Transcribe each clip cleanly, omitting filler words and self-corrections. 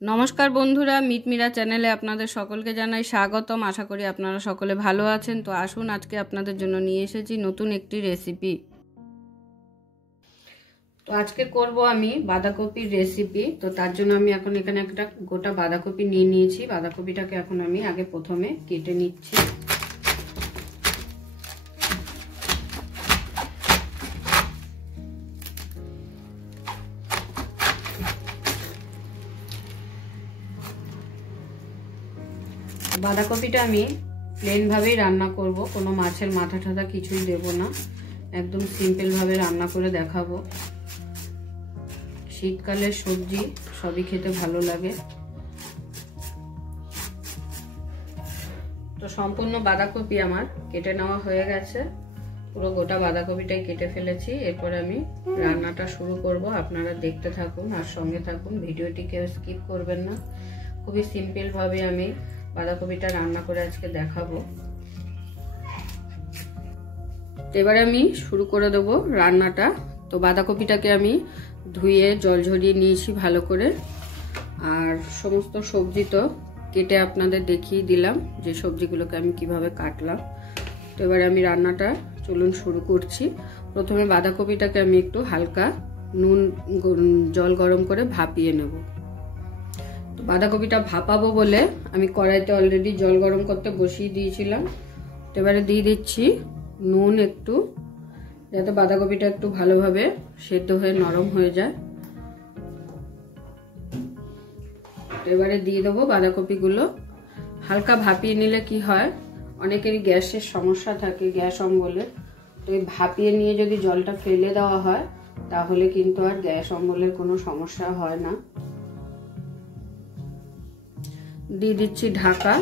নমস্কার বন্ধুরা, মিটমিরা চ্যানেলে আপনাদের সকলকে জানাই স্বাগতম। আশা করি আপনারা সকলে ভালো আছেন। তো আসুন, আজকে আপনাদের জন্য নিয়ে এসেছি নতুন একটি রেসিপি। তো আজকে করব আমি বাঁধাকপির রেসিপি। তো তার জন্য আমি এখন এখানে একটা গোটা বাঁধাকপি নিয়ে নিয়েছি। বাঁধাকপিটাকে এখন আমি আগে প্রথমে কেটে নিচ্ছি। বাঁধাকপিটা আমি প্লেনভাবেই রান্না করব, কোনো মাছের মাথা টাথা কিছুই দেব না, একদম সিম্পলভাবে রান্না করে দেখাবো। শীতকালের সবজি সবই খেতে ভালো লাগে। তো সম্পূর্ণ বাঁধাকপি আমার কেটে নেওয়া হয়ে গেছে, পুরো গোটা বাঁধাকপিটাই কেটে ফেলেছি। এরপর আমি রান্নাটা শুরু করব। আপনারা দেখতে থাকুন আর সঙ্গে থাকুন, ভিডিওটি কেউ স্কিপ করবেন না। খুবই সিম্পলভাবে আমি বাঁধাকপিটা রান্না করে আজকে দেখাবো। এবারে আমি শুরু করে দেবো রান্নাটা। তো বাঁধাকপিটাকে আমি ধুয়ে জল ঝরিয়ে নিয়েছি ভালো করে, আর সমস্ত সবজি তো কেটে আপনাদের দেখিয়ে দিলাম যে সবজিগুলোকে আমি কিভাবে কাটলাম। তো এবারে আমি রান্নাটা চলুন শুরু করছি। প্রথমে বাঁধাকপিটাকে আমি একটু হালকা জল গরম করে ভাপিয়ে নেব। তো বাঁধাকপিটা ভাপাবো বলে আমি কড়াইতে অলরেডি জল গরম করতে বসিয়ে দিয়েছিলাম। তো এবারে দিয়ে দিচ্ছি নুন একটু, যাতে বাঁধাকপিটা একটু ভালোভাবে সেদ্ধ হয়ে নরম হয়ে যায়। তো এবারে দিয়ে দেবো বাঁধাকপিগুলো। হালকা ভাপিয়ে নিলে কি হয়, অনেকেরই গ্যাসের সমস্যা থাকে, গ্যাস অম্বলে। তো এই ভাপিয়ে নিয়ে যদি জলটা ফেলে দেওয়া হয় তাহলে কিন্তু আর গ্যাস অম্বলের কোনো সমস্যা হয় না। দিয়ে দিচ্ছি ঢাকা,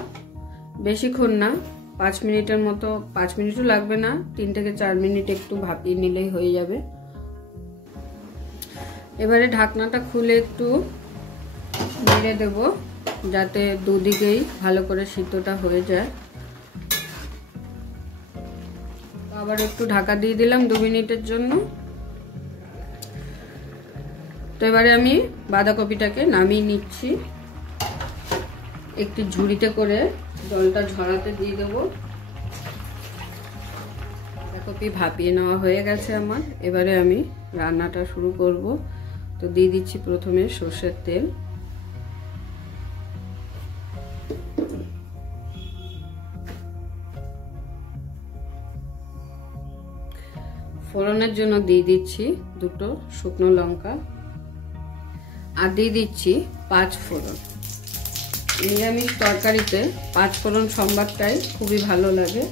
বেশিক্ষণ না, 5 মিনিটের মতো, 5 মিনিটও লাগবে না, 3 থেকে 4 মিনিট একটু ভাপিয়ে নিলেই হয়ে যাবে। এবারে ঢাকনাটা খুলে একটু নেড়ে দেব, যাতে দুদিকেই ভালো করে সিদ্ধটা হয়ে যায়। আবার একটু ঢাকা দিয়ে দিলাম 2 মিনিটের জন্য। তো এবারে আমি বাঁধাকপিটাকে নামিয়ে নিচ্ছি। একটি ঝুড়িতে করে জলটা ঝরাতে দিয়ে দেবো। বাঁধাকপি ভাপিয়ে নেওয়া হয়ে গেছে আমার। এবারে আমি রান্নাটা শুরু করব। তো দিয়ে দিচ্ছি প্রথমে সর্ষের তেল। ফোড়নের জন্য দিয়ে দিচ্ছি 2টো শুকনো লঙ্কা, আর দিয়ে দিচ্ছি 5 ফোড়ন। নিরামিষ তরকারিতে 5 ফোড়ন সম্বারটাই খুবই ভালো লাগে।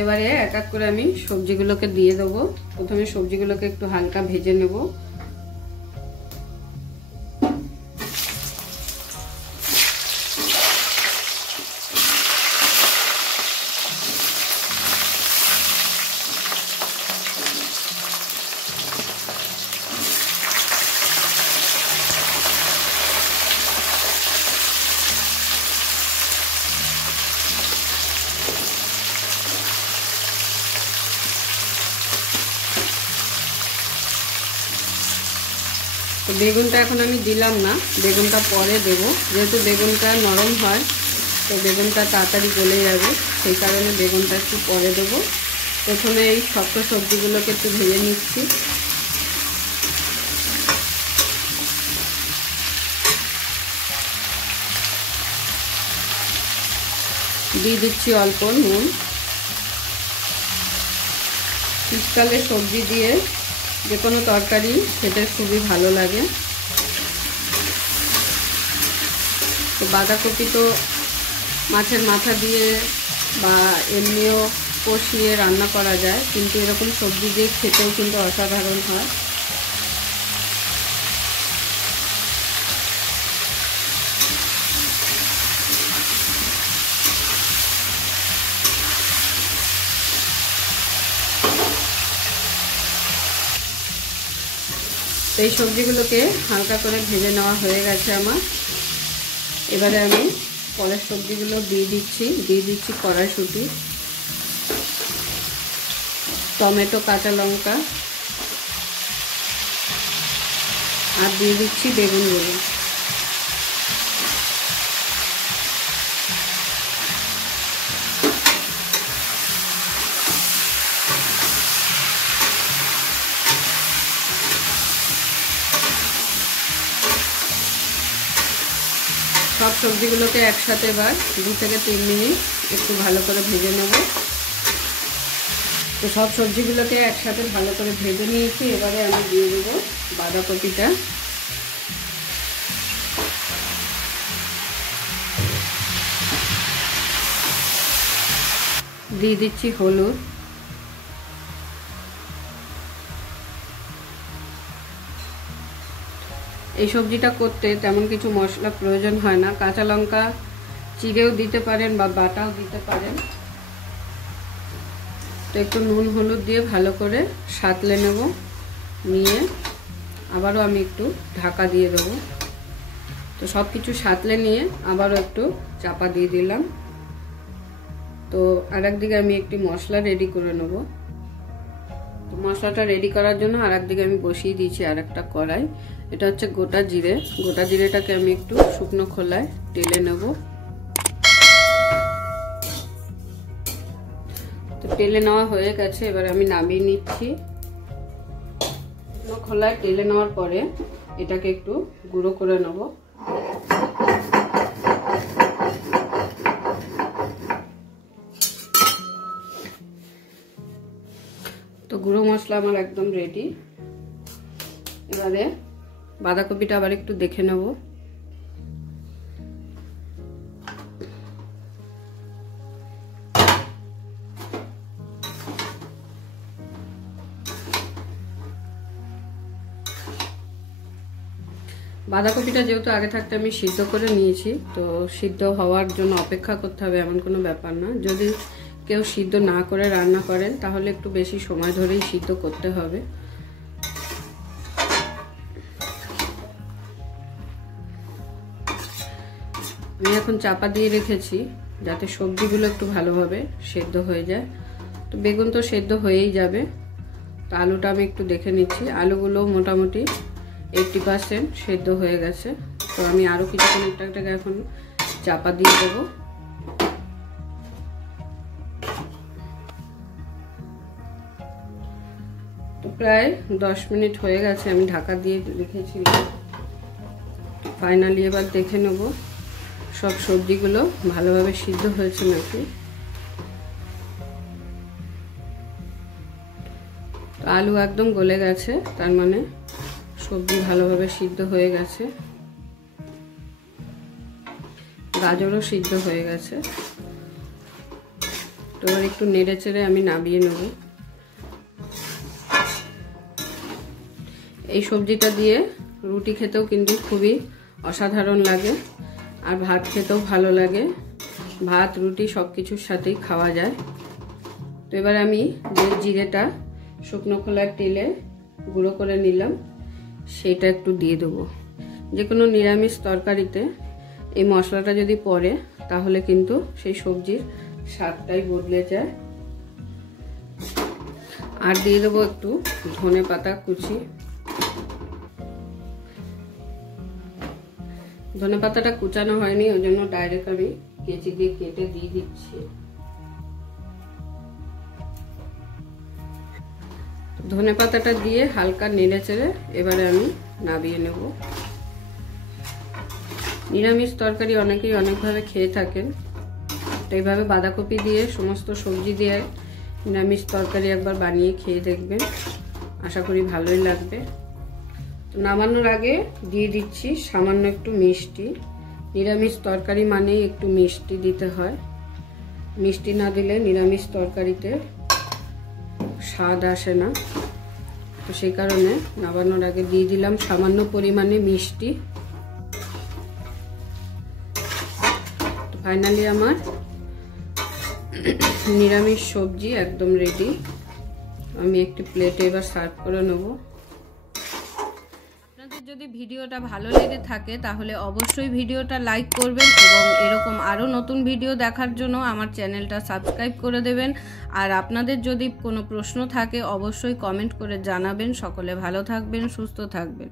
এবারে এক এক করে আমি সবজিগুলোকে দিয়ে দেবো। প্রথমে সবজিগুলোকে একটু হালকা ভেজে নেব। তো বেগুনটা এখন আমি দিলাম না, বেগুনটা পরে দেব, যেহেতু বেগুনটা নরম হয় তো বেগুনটা তাড়াতাড়ি গলে যাবে, সেই কারণে বেগুনটা একটু পরে দেব। প্রথমে এই শক্ত সবজিগুলোকে একটু ভেজে নিচ্ছি। দিয়ে দিচ্ছি অল্প নুন। শীতকালে সবজি দিয়ে যে কোনো তরকারি খেতে খুবই ভালো লাগে। তো বাঁধাকপি তো মাছের মাথা দিয়ে বা এমনিও কষিয়ে রান্না করা যায়, কিন্তু এরকম সবজি দিয়ে খেতেও কিন্তু অসাধারণ হয়। এই সবজিগুলোকে হালকা করে ভেজে নেওয়া হয়ে গেছে আমার। এবারে আমি পরের সবজিগুলো দিয়ে দিচ্ছি কড়াইশুঁটি, টমেটো, কাঁচা লঙ্কা, আর দিয়ে দিচ্ছি বেগুনগুলো। সব সবজিগুলোকে একসাথে এবার 2 থেকে 3 মিনিট একটু ভালো করে ভেজে নেব। তো সব সবজিগুলোকে একসাথে ভালো করে ভেজে নিয়েছি। এবারে আমি দিয়ে দেবো বাঁধাকপিটা। দিয়ে দিচ্ছি হলুদ, এই সবজিটা করতে তেমন কিছু মশলা প্রয়োজন হয় না, কাঁচা লঙ্কা চিড়েও দিতে পারেন বা বাটাও দিতে পারেন। তো একটু নুন হলুদ দিয়ে ভালো করে সাঁতলে নেব, নিয়ে আবারও আমি একটু ঢাকা দিয়ে দেবো। তো সব কিছু সাঁতলে নিয়ে আবারও একটু চাপা দিয়ে দিলাম। তো আরেকদিকে আমি একটি মশলা রেডি করে নেব। তো মশলাটা রেডি করার জন্য আরেকদিকে আমি বসিয়ে দিয়েছি আরেকটা কড়াই। এটা হচ্ছে গোটা জিরে। গোটা জিরেটাকে আমি একটু শুকনো খোলায় টেলে নেব। তো টেলে নেওয়া হয়ে গেছে, এবার আমি নামিয়ে নিচ্ছি। শুকনো খোলায় টেলে নেওয়ার পরে এটাকে একটু গুঁড়ো করে নেব। তো গুঁড়ো মশলা আমার একদম রেডি। এবারে বাঁধাকপিটা আবার একটু দেখে নেব। বাঁধাকপিটা যেহেতু আগে থাকতে আমি সিদ্ধ করে নিয়েছি, তো সিদ্ধ হওয়ার জন্য অপেক্ষা করতে হবে এমন কোনো ব্যাপার না। যদি কেউ সিদ্ধ না করে রান্না করেন তাহলে একটু বেশি সময় ধরেই সিদ্ধ করতে হবে। আমি এখন চাপা দিয়ে রেখেছি যাতে সবজিগুলো একটু ভালোভাবে সেদ্ধ হয়ে যায়। তো বেগুন তো সেদ্ধ হয়েই যাবে। তো আলুটা আমি একটু দেখে নিচ্ছি, আলুগুলো মোটামুটি 80% সেদ্ধ হয়ে গেছে। তো আমি আরও কিছুক্ষণ একটাকে এখন চাপা দিয়ে দেবো। তো প্রায় 10 মিনিট হয়ে গেছে, আমি ঢাকা দিয়ে রেখেছিলাম। ফাইনালি এবার দেখে নেব সব সবজিগুলো ভালোভাবে সিদ্ধ হয়েছে নাকি। তো আলু একদম গলে গেছে, তার মানে সবজি ভালোভাবে সিদ্ধ হয়ে গেছে। গাজরও সিদ্ধ হয়ে গেছে। তো এবার একটু নেড়ে চেড়ে আমি নামিয়ে নেব। এই সবজিটা দিয়ে রুটি খেতেও কিন্তু খুবই অসাধারণ লাগে, আর ভাত খেতেও ভালো লাগে। ভাত রুটি সব কিছুর সাথেই খাওয়া যায়। তো এবার আমি যে জিরেটা শুকনো খোলার তেলে গুঁড়ো করে নিলাম সেটা একটু দিয়ে দেবো। যে কোনো নিরামিষ তরকারিতে এই মশলাটা যদি পড়ে তাহলে কিন্তু সেই সবজির স্বাদটাই বদলে যায়। আর দিয়ে দেবো একটু ধনে পাতা কুচি। ধনে পাতাটা কুচানো হয়নি, ওই জন্য ডাইরেক্ট আমি কেচি দিয়ে কেটে দিয়ে দিচ্ছি। ধনে পাতাটা দিয়ে হালকা নেড়ে চেড়ে এবারে আমি নামিয়ে নেব। নিরামিষ তরকারি অনেকেই অনেকভাবে খেয়ে থাকেন। তো এইভাবে বাঁধাকপি দিয়ে সমস্ত সবজি দিয়ে নিরামিষ তরকারি একবার বানিয়ে খেয়ে দেখবেন, আশা করি ভালোই লাগবে। তো নামানোর আগে দিয়ে দিচ্ছি সামান্য একটু মিষ্টি। নিরামিষ তরকারি মানেই একটু মিষ্টি দিতে হয়, মিষ্টি না দিলে নিরামিষ তরকারিতে স্বাদ আসে না। তো সেই কারণে নামানোর আগে দিয়ে দিলাম সামান্য পরিমাণে মিষ্টি। তো ফাইনালি আমার নিরামিষ সবজি একদম রেডি। আমি একটি প্লেটে এবার সার্ভ করে নেব। আপনাদের যদি ভিডিওটা ভালো লেগে থাকে তাহলে অবশ্যই ভিডিওটা লাইক করবেন এবং এরকম আরও নতুন ভিডিও দেখার জন্য আমার চ্যানেলটা সাবস্ক্রাইব করে দেবেন। আর আপনাদের যদি কোনো প্রশ্ন থাকে অবশ্যই কমেন্ট করে জানাবেন। সকলে ভালো থাকবেন, সুস্থ থাকবেন।